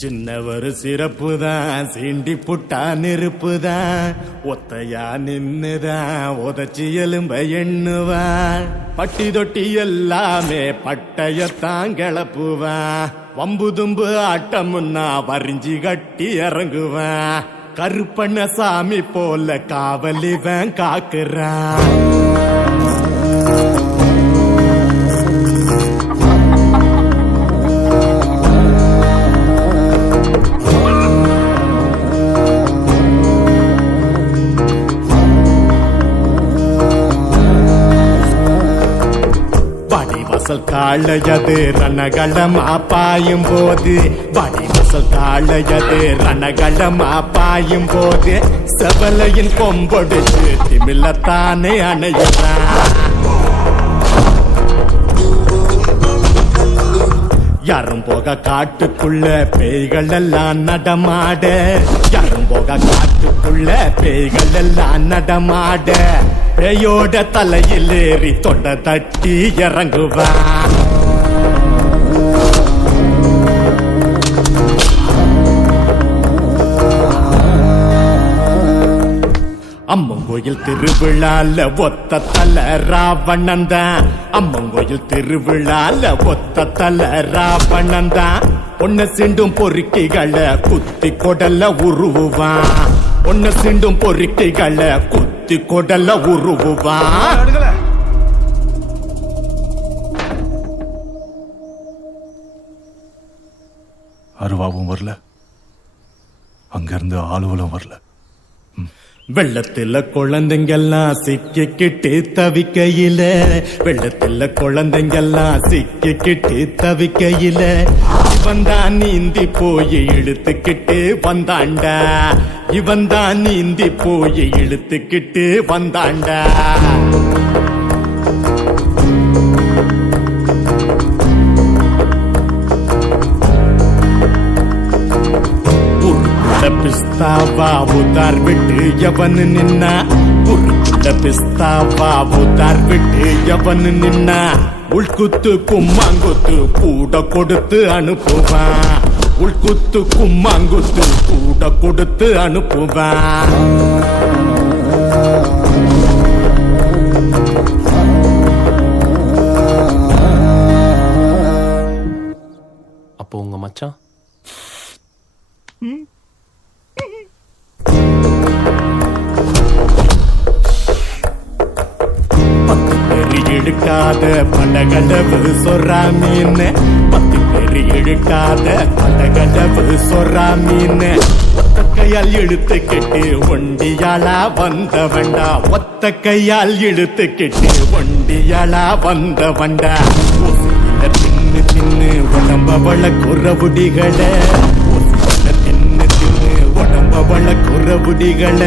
சின்னவர் சிறப்பு தான், சீண்டி புட்டா நெருப்பு தான், ஒத்தையா நின்னுதான் உதச்சி எலும்ப எண்ணுவான். பட்டி தொட்டி எல்லாமே பட்டயத்தான் கிளப்புவான். வம்பு தும்பு ஆட்டமுன்னா வரிஞ்சி கட்டி இறங்குவான். கருப்பண்ண சாமி போல காவலிவன் காக்குறான். வடிவசல் காளையது ரணகளமா பாயும் போது, வடிவசல் காளையது ரணகளமா பாயும் போது, செவலையின் கொம்பொடிச்சு திமிலத்தானே அணையுறான். யாரும் போக காட்டுக்குள்ள பேய்கள் எல்லாம் நடமாட, யாரும் போக காட்டுக்குள்ள பேய்கள் எல்லாம் நடமாட, பேயோட தலையில் ஏறி தொண்டை தட்டி இறங்குவான். அம்மங்கோயில் திருவிழால ஒத்த தல ராவணன் தான், அம்மங்கோயில் திருவிழால ஒத்த தல ராவணன் தான். ஒன்ன சிண்டும் பொறுக்கிகளை குத்தி கொடல உருவுவான். ஒன்ன சிண்டும் பொறுக்கிகளை குத்தி கொடல உருவுவான். அருவாவும் வரல, அங்கிருந்து ஆளுவலும் வரல. வெள்ளத்துல குழந்தைங்கெல்லாம் சிக்கிக்கிட்டு தவிக்கையில, வெள்ளத்துல குழந்தைங்கெல்லாம் சிக்கிக்கிட்டு தவிக்கையில, இவன் தான் நீந்தி போய் இழுத்துக்கிட்டு வந்தாண்டா, இவன் தான் நீந்தி போய் இழுத்துக்கிட்டு வந்தாண்டா. பிஸ்தாவா உதார் விட்டு எவன் நின்னா, உருக்குள்ள பிஸ்தாவா உதார் விட்டு எவன் நின்னா, உள்குத்து கும்மாங்குத்து கூட கொடுத்து அனுப்புவான். உள்குத்து கும்மாங்குத்து கூட கொடுத்து அனுப்புவான். அப்போ உங்க மச்சான் இழுக்காத படகளவு சொரா மீன், 10 பேர் இழுக்காத படகளவு சொரா மீன். ஒத்த கையால் இழுத்து கெட்டு ஒண்டியாளா வந்த வண்டா, ஒத்த கையால் இழுத்து கெட்டு ஒண்டியாளா வந்த வண்டா. தின்னு தின்னு உடம்ப வளக்குறவுடிகள, தின்னு தின்னு உடம்ப வளக்குறவுடிகள,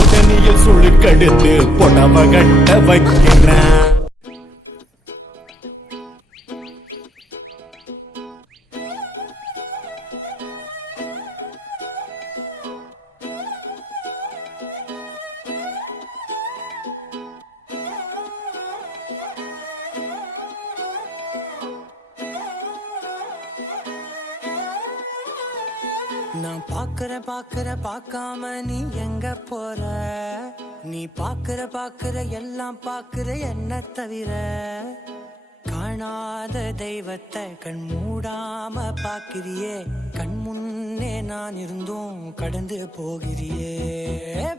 உடனியில் சுழுக்கெடுத்து புடவ கட்ட வைக்கிறான். நான் பாக்குற பார்க்காம நீ எங்க போற, நீ பாக்குற எல்லாம் பாக்குற என்ன தவிர, காணாத தெய்வத்தை கண் மூடாம பாக்கிறியே, கண் முன்னே நான் இருந்தும் கடந்து போகிறியே.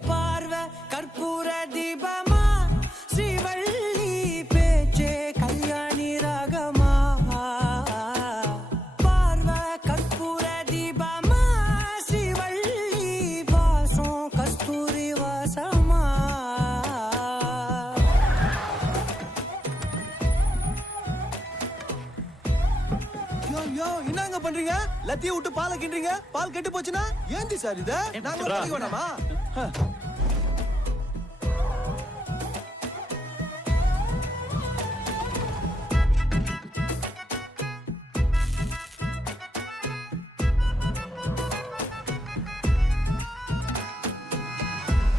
பார்வை கற்பூர தீபமா, ஸ்ரீவள்ளி பேச்சே கல்யாணி ராகமா, பார்வை கற்பூர தீபமா, ஸ்ரீவள்ளி வாசம் கஸ்தூரி வாசமா. என்னங்க பண்றீங்க? லத்திய விட்டு பாலை கிண்டுறீங்க. பால் கெட்டு போச்சுன்னா ஏந்தி சார் இத நாங்க பண்ணிக்க வேண்டாமா?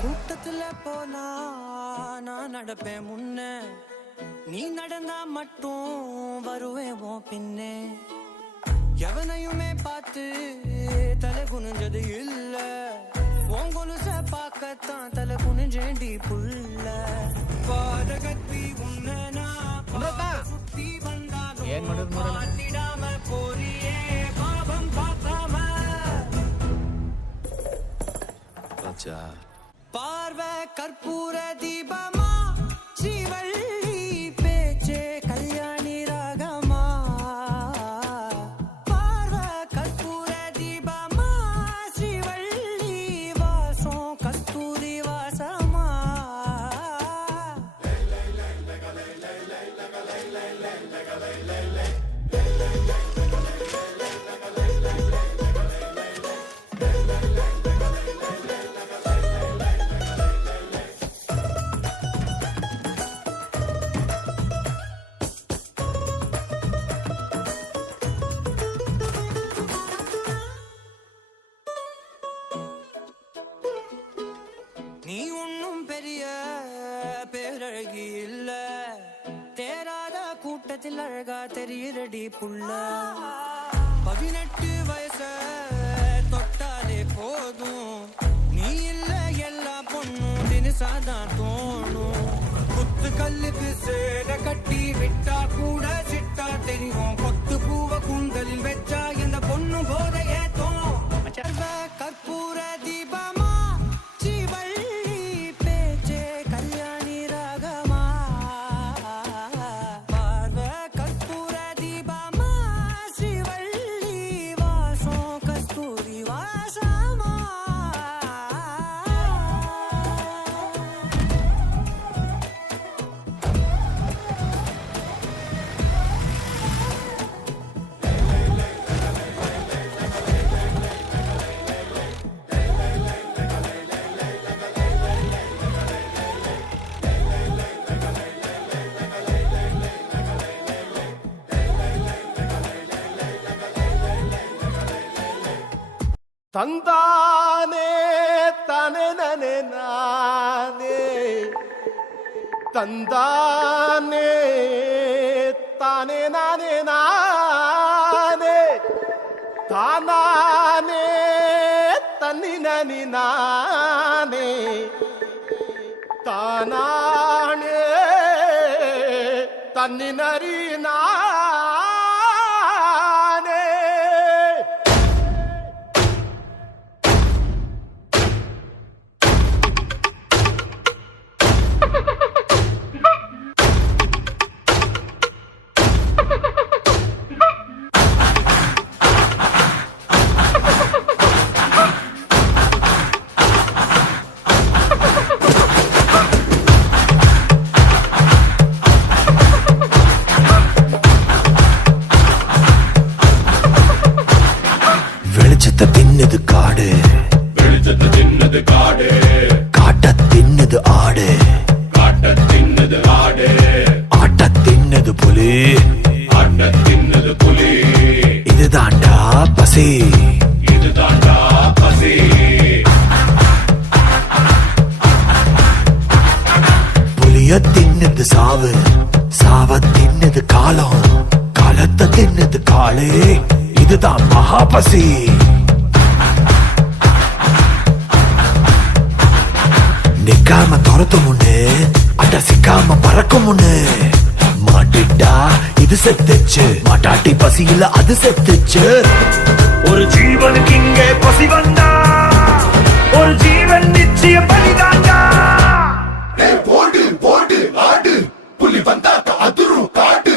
கூட்டத்துல போனா நான் நடப்பேன் முன்ன, நீ நடந்தா மட்டும் வருவேன் உன் பின்னே. எவனையுமே பார்த்து பார்க்கத்தான் தலை குனிஞ்சேண்டி புள்ள பாதகத்தி உன்னை நான் சுத்தி வந்தாலும் மாத்திடாம போறியே பாவம் பார்க்காம பார்வை கற்பூர தீபமா ஸ்ரீவள்ளி பேச்சே கல்யாணி ராகமா பார்வை கற்பூர தீபமா ஸ்ரீவள்ளி வாசம் கஸ்தூரி வாசமா நீ ஒன்னும் பெரிய பேரழகி இல்ல தேராத கூட்டத்தில் அழகா தெரியுறடி புள்ள 18 வயச தொட்டாலே போதும் நீ இல்ல எல்லா பொண்ணும் தினசாதான் தோணும் குத்து கல்லுக்கு சேர கட்டி விட்டா கூட சிட்டா தெரியும் கொத்து பூவ கூந்தலில் வச்சா இந்த பொண்ணு போத ஏத்தோம் கற்பூர தீபமா ஸ்ரீவள்ளி பேச்சே கல்யாணி ராகமா பார்வை கற்பூர தீபமா ஸ்ரீவள்ளி வாசம் கஸ்தூரி வாசமா தந்தானே தனே நனே நானே தந்தானே தானே நானே நானே தானானே தன்னி நனி நானே தானானே தன்னி நரி நானே வெளிச்சத்தை தின்னது காடு வெளிச்சத்தை தின்னது காடு காட்ட தின்னது ஆடு காட்ட தின்னது ஆடு ஆட்ட தின்னது புலி ஆட்ட தின்னது புலி இதுதாண்டா பசி இதுதாண்டா பசி புலிய தின்னது சாவு சாவ தின்னது காலம் காலத்தை தின்னது காளே இதுதான் மகாபசி நிக்காம துரத்தும் முன்னு அட சிக்காம பறக்கும் முன்னு மாட்டிட்டா இது செத்துச்சு மாட்டாட்டி பசியில அது செத்துச்சு ஒரு ஜீவனுக்கு இங்கே பசி வந்தா ஒரு ஜீவன் நிச்சய பலிதாண்டா போடு போடு ஆடு புலி வந்தா அதிரும் காடு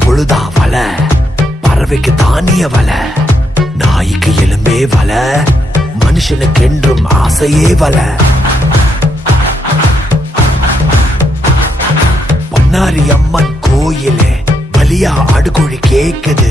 பொழுதா வல பறவைக்கு தானிய வல நாய்க்கு எலும்பே வல மனுஷனுக்கு என்றும் ஆசையே வல பொன்னாரி அம்மன் கோயிலே வலியா அடுகுழி கேக்குது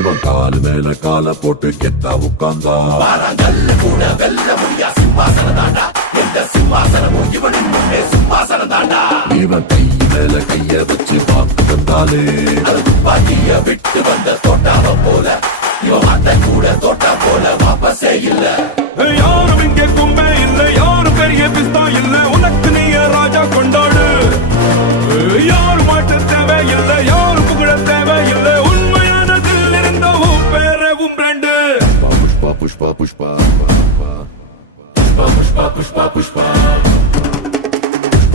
இவன் காலு மேல கால போட்டு கெத்தா உட்கார்ந்தா இவன் கை மேல கைய வச்சு பார்த்து வந்தாலே விட்டு வந்த தோட்டாவ போல இவன் மாட்ட கூட தோட்டா போல வாபஸே இல்ல. யாரும் இங்கே கும்பே இல்ல, யாரும் பெரிய பிஸ்தா இல்ல, உனக்கு நீ ராஜா கொண்டாடு. யாரும் மாட்டு தேவை இல்ல, யாரும் புகழ தேவை இல்ல, உண்மையானதில் இருந்த உன் பேர உன் பிராண்டு. புஷ்பா புஷ்பா புஷ்பா புஷ்பா புஷ்பா புஷ்பா புஷ்பா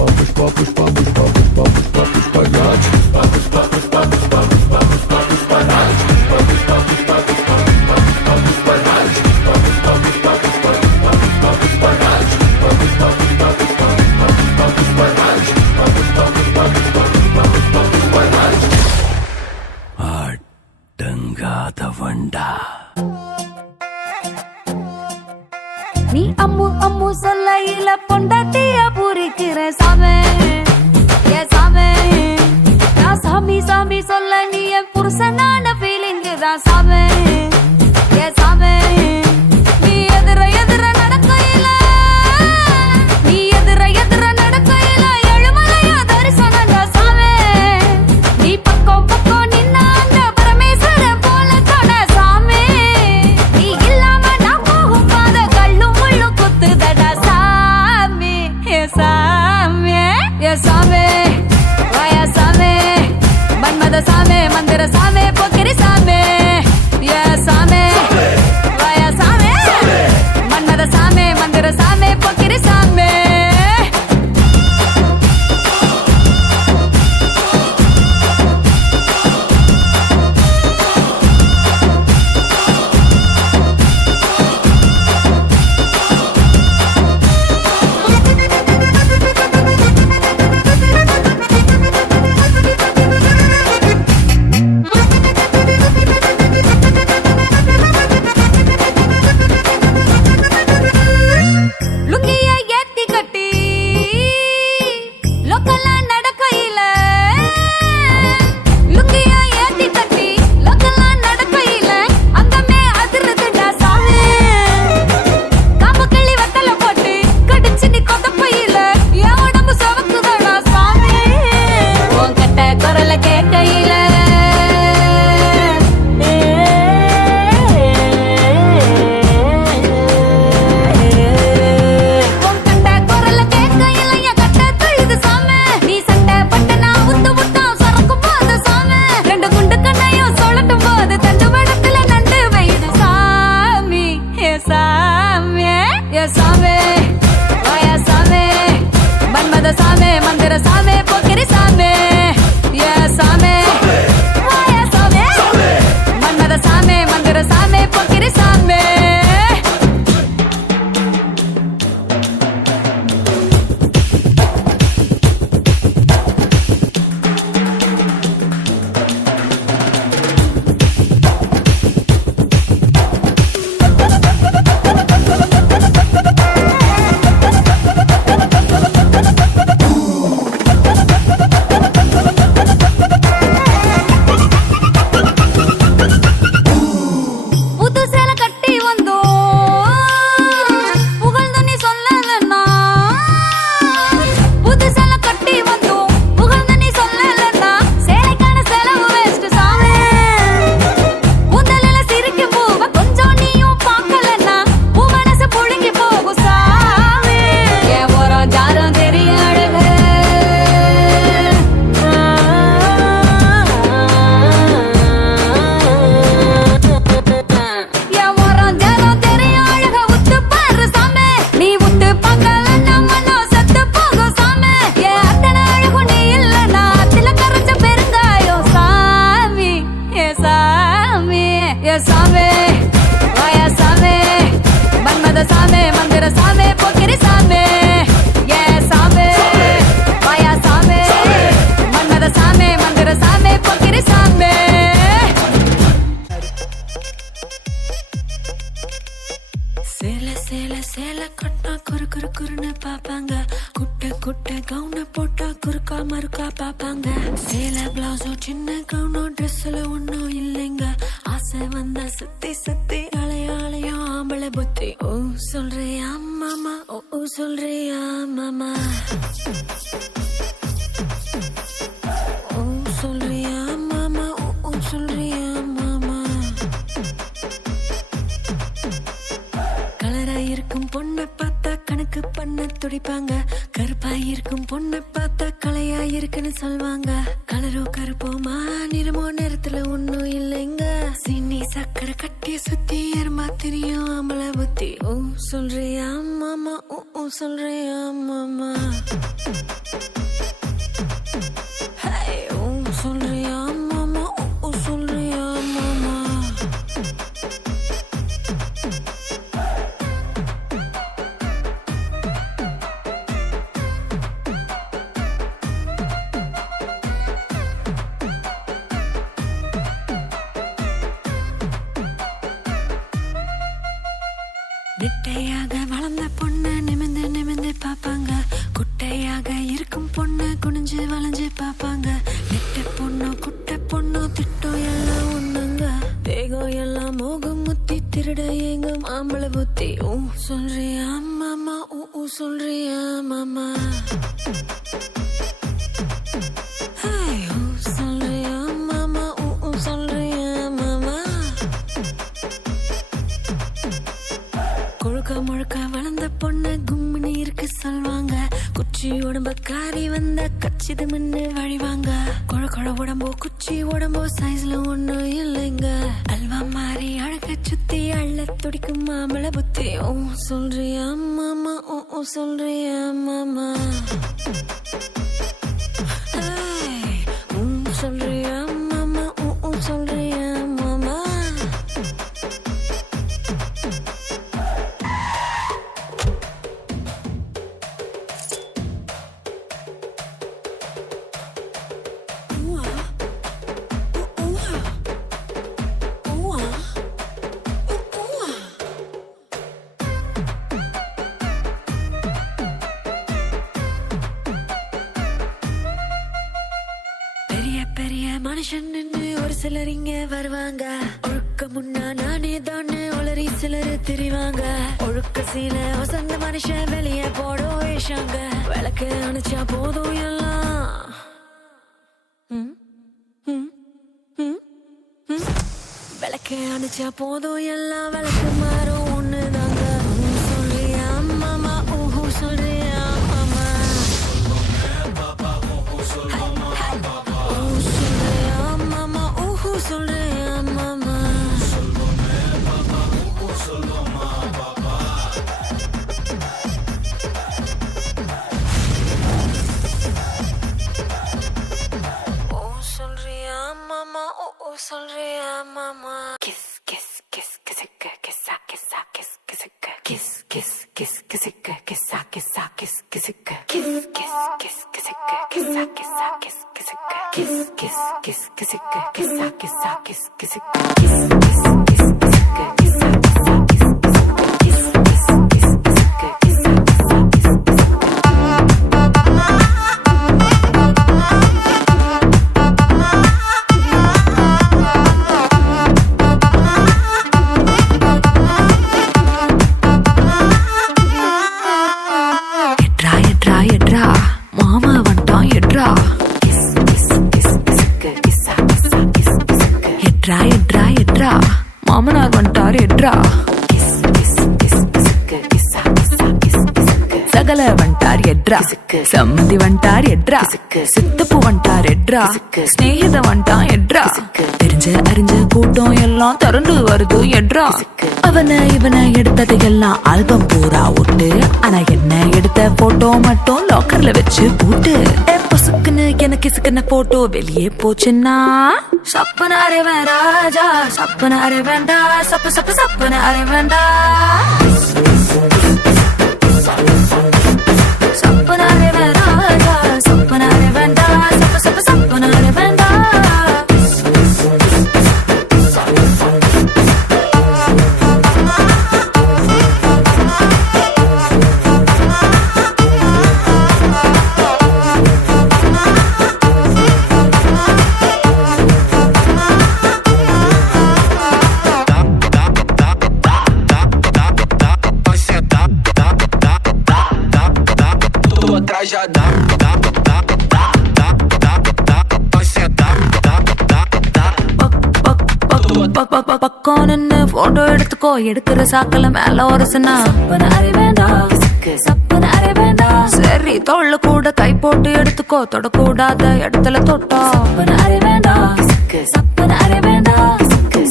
புஷ்பா புஷ்பா புஷ்பா புஷ்பா புஷ்பா புஷ்பா புஷ்பா ராஜ் புஷ்பா புஷ்பா புஷ்பா புஷ்பா புஷ்பா புஷ்பா புஷ்பா ராஜ் புஷ்பா புஷ்பா புஷ்பா புஷ்பா புஷ்பா புஷ்பா புஷ்பா ராஜ் புஷ்பா புஷ்பா புஷ்பா புஷ்பா புஷ்பா புஷ்பா புஷ்பா ராஜ் புஷ்பா புஷ்பா புஷ்பா புஷ்பா புஷ்பா புஷ்பா புஷ்பா ராஜ் புஷ்பா புஷ்பா புஷ்பா புஷ்பா புஷ்பா புஷ்பா புஷ்பா ராஜ். அடங்காத வண்டா நீ அம்மு அம்மு சொல்லையில பொண்டாட்டிய பூரிக்கிற சாமி ஏ சாமி நான் சாமி சாமி சொல்ல நீ என் புருஷனான ஃபீலிங் தான் சாமி ஏ சாமி நீ எதிர எதிர நடக்கையில நீ எதிர எதிர நடக்கையில எழுமலையா தரிசனங்க சாமி நீ பக்கம் பக்கம் நின்ன அந்த பரமேஸ்வர போல தொட சாமி நீ இல்லாம நான் போகும் பாத கல்லும் முள்ளும் குத்துதடா சாமி குறுன்னு பாப்பாங்க. குட்டை குட்டை கவுன போட்டா குறுக்கா மறுக்கா பாப்பாங்க. சேலை பிளவுஸோ சின்ன கவுனோ ட்ரெஸ்ல ஒன்னும் இல்லைங்க. ஆசை வந்தா சுத்தி சுத்தி அலையாளையும் ஆம்பளை புத்தி. ஓ சொல்றியா மாமா, ஓ சொல்றியா மாமா, ஓ சொல்றியா மாமா, ஓ சொல்றியா மாமா. கலராய் இருக்கும் பொண்ணை பார்த்தா கணக்கு பண்ண துடிப்பாங்க. கருப்பாய் இருக்கும் பொண்ணை பார்த்தா கலையா இருக்குன்னு சொல்வாங்க. கலரோ கருப்போமா நிறமோ நேரத்துல ஒன்னும் இல்லைங்க. சீனி சக்கரை கட்டி சுத்தி எருமா தெரியும் ஆம்பளை புத்தி. ஓ சொல்றியா மாமா, ஓ சொல்றியா மாமா, ஹே ஓ சொல்றியா மாமா, ஓ சொல்றியா மாமா. நெட்டையாக வளர்ந்த பொண்ணு நிமிந்து நிமிந்து பாப்பாங்க. குட்டையாக இருக்கும் பொண்ணு குனிஞ்சு வளைஞ்சு பாப்பாங்க. நெட்ட பொண்ணு குட்டை பொண்ணு திட்டம் எல்லாம் ஒண்ணுங்க. தேகம் எல்லாம் மோகம் முத்தி திருட எங்கும் ஆம்பளை புத்தி. ஓ சொல்றியா மாமா, ஓ சொல்றியா மாமா, ஹே ஓ சொல்றியா மாமா, ஓ சொல்றியா மாமா. கொழுக்க முழுக்க வளர்ந்த பொண்ணு கும்மினி இருக்கு சொல்வாங்க. குச்சி உடம்ப காரி வந்த கச்சிது முன்னு வழிவாங்க. கொழ கொழ உடம்போ குச்சி உடம்போ சைஸ்ல ஒண்ணும் இல்லைங்க. அல்வா மாறி அழக சுத்தி அள்ள துடிக்கும் மாம்பழ புத்தி. ஓ சொல்றியா மாமா, ஓ சொல்றியா மாமா, ஹே ஓ சொல்றியா மாமா, ஓ சொல்றியா மாமா. பெரிய பெரிய மனுஷன் ஒரு சிலர் இங்க வருவாங்க. ஒழுக்க முன்னா நானே தானே ஒளரி சிலர் திரிவாங்க. ஒழுக்க சீல வசந்த மனுஷன் வெளியே போடும் வேஷாங்க. விளக்கு அணைச்சா போதும் எல்லாம் விளக்கு அணைச்சா போதும் எல்லாம் விளக்கு மாறும் ஒண்ணுதாங்க. சொல்றியா மாமா, ஓஹோ சொல்றியா மாமா, ஓ சொல்றியா மாமா, ஓஹோ சொல்றியா மாமா. ஓ சொல்றியா மாமா, ஓ சொல்றியா மாமா. கிஸ் கிஸ் கிஸ் கிஸ்ஸுக்கு கிஸ்ஸா கிஸ்ஸா கிஸ் கிஸ்ஸுக்கு கிஸ் கிஸ் கிஸ் கிஸ்ஸுக்கு கிஸ்ஸா கிஸ்ஸா கிஸ் கிஸ்ஸுக்கு கிஸ் கிஸ் கிஸ் கிஸ்ஸுக்கு கிஸ்ஸா கிஸ்ஸா கிஸ் கிஸ்ஸுக்கு கிஸ் கிஸ் கிஸ் கிஸ்ஸுக்கு கிஸ்ஸா கிஸ்ஸா கிஸ் கிஸ்ஸுக்கு கிஸ் கிஸ் கிஸ் கிஸ்ஸுக்கு கிஸ்ஸா கிஸ்ஸா கிஸ் கிஸ்ஸுக்கு கிஸ் கிஸ் கிஸ் கிஸ்ஸுக்கு கிஸ்ஸா கிஸ்ஸா கிஸ் மாமா வந்துட்டான் எட்ரா. எட்ரா எட்ரா எட்ரா மாமனார் வந்துட்டார் எட்ரா. சகல வந்துட்டார் எட்ரா. சம்மந்தி வந்துட்டார் எட்ரா. சித்தப்பு வந்துட்டார் எட்ரா. ஸ்நேகித வந்துட்டான் எட்ரா. தெரிஞ்ச அறிஞ்ச கூட்டம் எல்லாம் திறந்து வருது எட்ரா. அவனை இவனை எடுத்தது எல்லாம் ஆல்பம் பூரா ஒட்டு. ஆனா என்ன எடுத்த போட்டோ மட்டும் லாக்கர்ல வச்சு போட்டு. பொசுக்குன்னு எனக்கு சிக்கன போட்டோ வெளியே போச்சுன்னா சப்பனாரே வேண்டாஜா, சப்பனாரே வேண்டா, சப்பு சப்பு சப்பனாரே வேண்டா, சப்பனாரே வேண்டாஜா, சப்பனாரே வேண்டா, சப்பு சப்பு சப்பனாரே வேண்டா. atrás já dá, dá, dá, dá, dá, dá, dá. Vai sentar, dá, dá, dá. பக்கம் நின்னு போட்டோ எடுத்துக்கோ எடுக்கிற சாக்கல மேல ஒரசுனா சப்பன அறை வேண்டாம் சப்பன அறை வேண்டாம் சரி தோல்ல கூட கை போட்டு எடுத்துக்கோ தொடக்கூடாத இடத்துல தொட்டா சப்பன அறை வேண்டாம் சப்பன அறை வேண்டாம்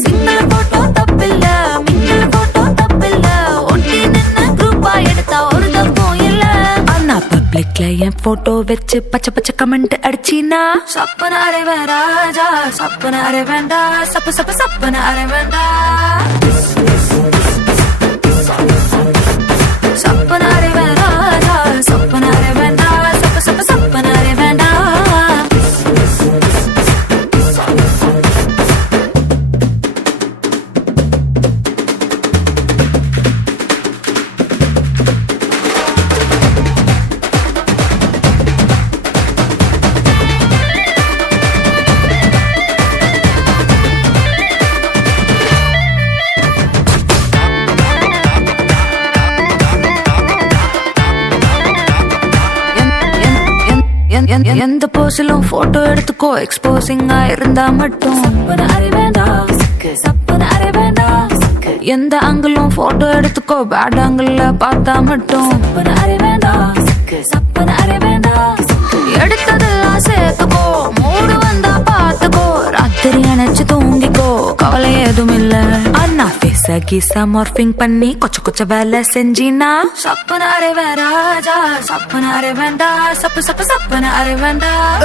சிங்கள போட்டோ தப்பில்ல மிங்கள போட்டோ தப்பில்ல ஒட்டி நின்னு குரூப்பா எடுத்தா ஒரு தப்பும் இல்ல அண்ணா பப்ளிக்ல என் போட்டோ வச்சு பச்சை பச்சை கமெண்ட் அடிச்சினா சப்பன அறை வேண்டாஜா சப்பன அறை வேண்டாம் சப்பு சப்பு சப்பன அறை வேண்டாம் சப்பன அறை வேண்டாஜா சப்பன அறை வேண்டாம் சப்பு சப்பு சப்பன அறை வேண்டாம் எந்த போஸிலும் போட்டோ எடுத்துக்கோ எக்ஸ்போசிங்கா இருந்தா மட்டும் சப்பன அறை வேண்டாம் சப்பன அறை வேண்டாம் எந்த ஆங்கிளும் போட்டோ எடுத்துக்கோ பேட் ஆங்கிள் பார்த்தா மட்டும் சப்பன அறை வேண்டாம் சப்பன அறை வேண்டாம் எடுத்ததெல்லாம் சேர்த்துக்கோ மூடு வந்தா பார்த்துக்கோ ராத்திரி நினைச்சு தூங்கிக்கோ கவலை எதுவும் இல்ல அண்ணா பேச கீசா மார்பிங் பண்ணி கொச்ச கொச்ச வேலை செஞ்சினா சப்பன அறை வேண்டாஜா சப்பன அறை வேண்டாம் சப்பு சப்பு சப்பன அறை வேண்டாம்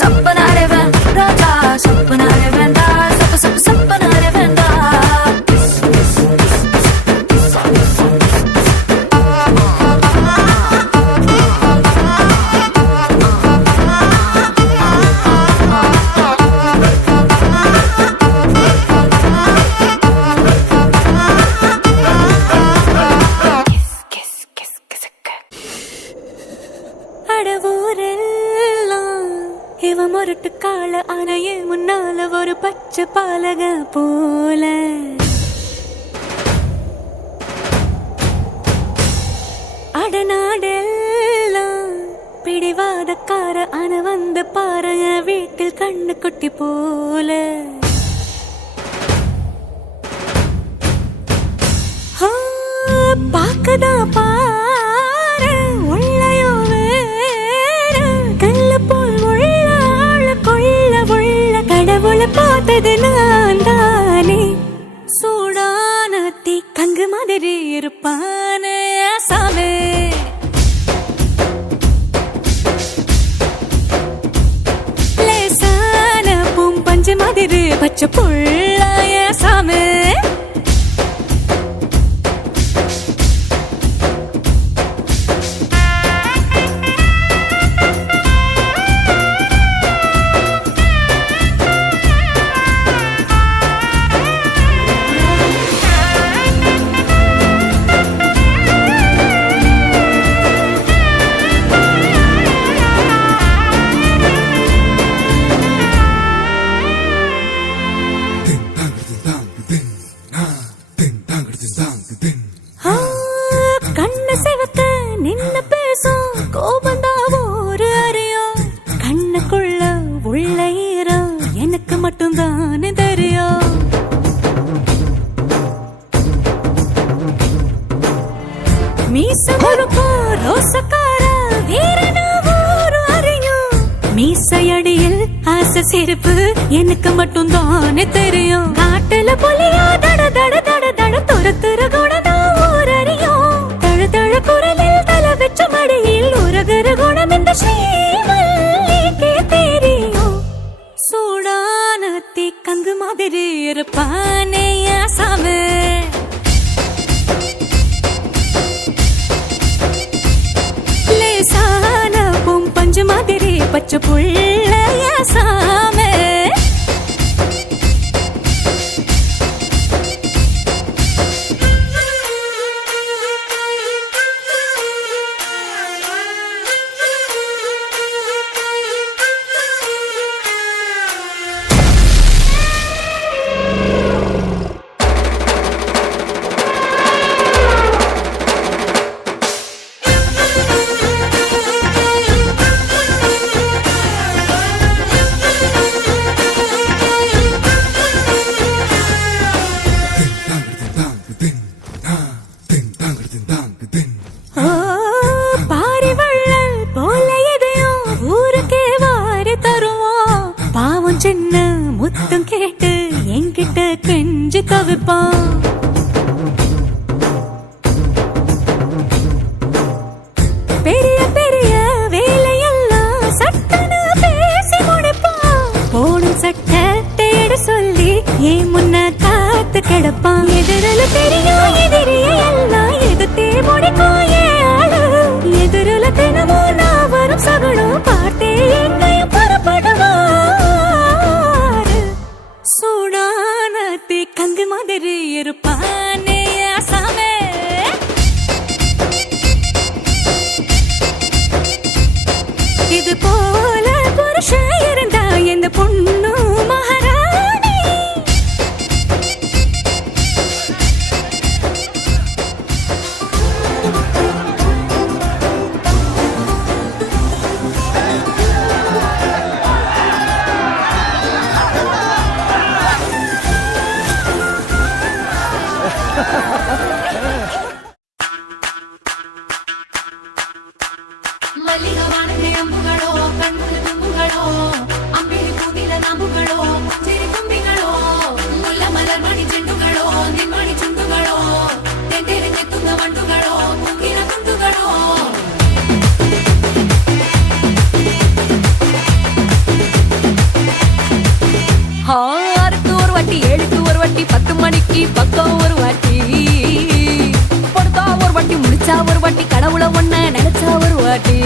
சப்பன அறை வேண்டாஜா சப்பன அறை வேண்டாம் சப்பு சப்பு சப்பன அறை வேண்டாம் முரட்டு கால அணையே முன்னால ஒரு பச்சை பாலக போல அடநாடெல்லாம் பிடிவாதக்கார அணை வந்து பாருங்க வீட்டில் கண்ணு குட்டி போல பாக்கதா பாரு உள்ளயோ வேற கல்ல போல் கடவுளை பார்த்தது நான் தானே சூடான தீ கங்கு மாதிரி இருப்பானே சாமே லேசான பூம் பஞ்சு மாதிரி பச்சை புள்ளாய சாமே சிரிப்பு எனக்கு மட்டும் தானே தெரியும் காட்டுல புலியா தட தட தட தட துரத்துற குணம் ஊரறியும் தழு தழ குரலில் தலை வச்ச மடியில் உருகிற குணம் இந்த ஸ்ரீமல்லிக்கே தெரியும் சூடான தீ கங்கு மாதிரி இருப்பானே சாமி லேசான பூம் பஞ்சு மாதிரி பச்சை புள்ளைய சாமே ചെണ്ടുകളോ അമ്പിളി പൂവില നാമ്പുകളോ പുഞ്ചിരി തുമ്പികളോ മുല്ല മലർമണി ചെണ്ടുകളോ നിന്മണി ചുണ്ടുകളോ തെന്തെറിഞ്ഞെത്തുന്ന വണ്ടുകളോ പൂങ്കിന തുണ്ടുകളോ ஆறுக்கு ஒரு வாட்டி 7க்கு ஒரு வாட்டி 10 மணிக்கு பக்கம் ஒரு வாட்டி படுத்தா ஒரு வாட்டி முடிச்சா ஒரு வாட்டி கடவுள ஒண்ண நினைச்சா ஒரு வாட்டி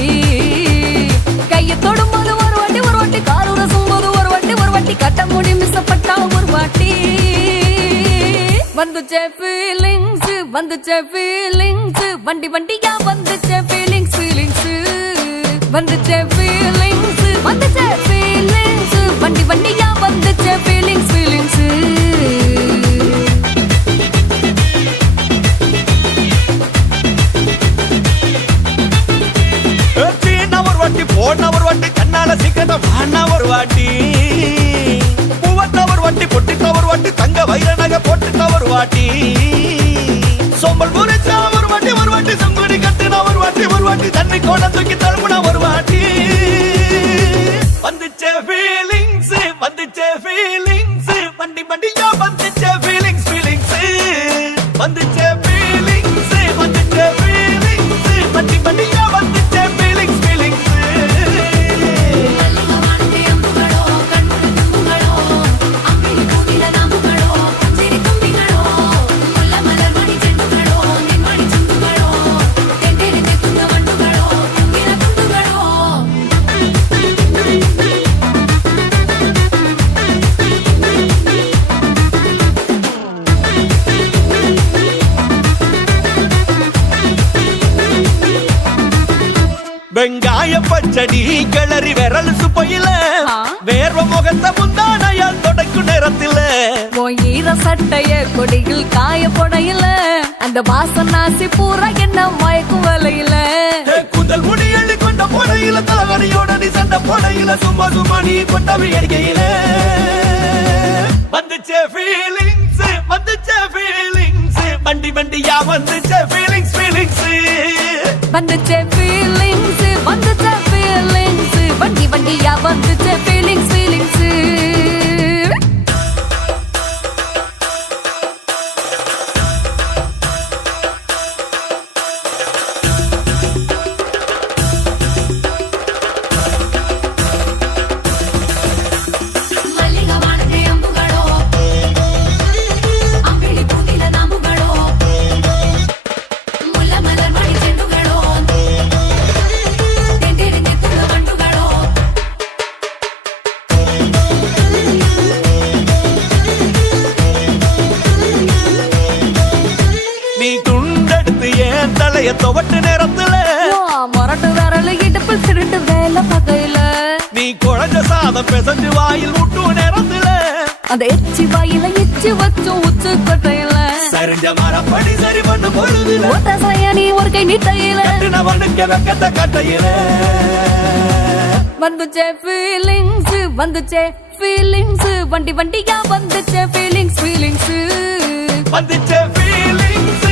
கைய தொடும்போது ஒரு வாட்டி கால் உரசும் போது ஒரு வாட்டி கட்ட முடி மிஸ்ஸப்பட்டா ஒரு வாட்டி வந்துச்சே ஃபீலிங்ஸ் வண்டி வண்டியா வந்துச்சே ஃபீலிங்ஸ் வந்துச்சே ஃபீலிங்ஸ் வண்டி வண்டியா வந்துச்சே ஃபீலிங்ஸ் ஒரு வாட்டி போன ஒரு வாட்டி கண்ணால சீக்கிரம் வாண்ணா ஒரு வாட்டி பூவத்த ஒரு வாட்டி பொட்டுக்க ஒரு வாட்டி தங்க வைர நகை போட்டுக்க ஒரு வாட்டி சோம்பல் முறைச்சா ஒரு வாட்டி சங்குடி கட்டுனா ஒரு வாட்டி தண்ணி கோண தூக்கி தழுமுனா ஒரு வாட்டி வந்துச்சே ஃபீலிங்ஸ் வண்டி வண்டியா வந்துச்சே ஃபீலிங்ஸ் வந்துச்சே ஃபீலிங்ஸ் வண்டி வண்டியா வந்துச்சே ஃபீலிங்ஸ் வெங்காய பச்சடி கிளறி விரல் சுப்பையில வேர்வ முகத்தை முந்தானையால் தொடக்கும் நேரத்தில ஈர சட்டைய கொடியில் காய பொடையில அந்த வாசனாசி பூரா என்ன மயக்கும் வலையில கூந்தல் முடி எழுதி கொண்ட பொடையில தலைவரியோட நீ சண்டை பொடையில சும்மா நீ கொண்டவி எரிக்கையில வந்துச்சே ஃபீலிங்ஸ் வண்டி வண்டியா வந்துச்சே ஃபீலிங்ஸ் வந்துச்சே ஃபீலிங்ஸ் வண்டி வண்டியா வந்துச்சே ஃபீலிங்ஸ் துவட்டு நேரத்துல மொரட்டு விரல இடுப்பில் திருட்டு வேலை பகையில நீ குழஞ்ச சாதம் பிசைஞ்சு வாயில் விட்டு நேரத்துல அந்த எச்சி வாயில எச்சி வச்சும் உச்சு கொட்டையில சரிஞ்ச மரப்படி சரி பண்ண பொழுதுல ஓட்ட சையனி ஒரு கை நீட்டையில கட்டினவனுக்கு வெக்கத்தை கட்டையில வந்துச்சே ஃபீலிங்ஸ் வண்டி வண்டியா வந்துச்சே ஃபீலிங்ஸ் வந்துச்சே ஃபீலிங்ஸ்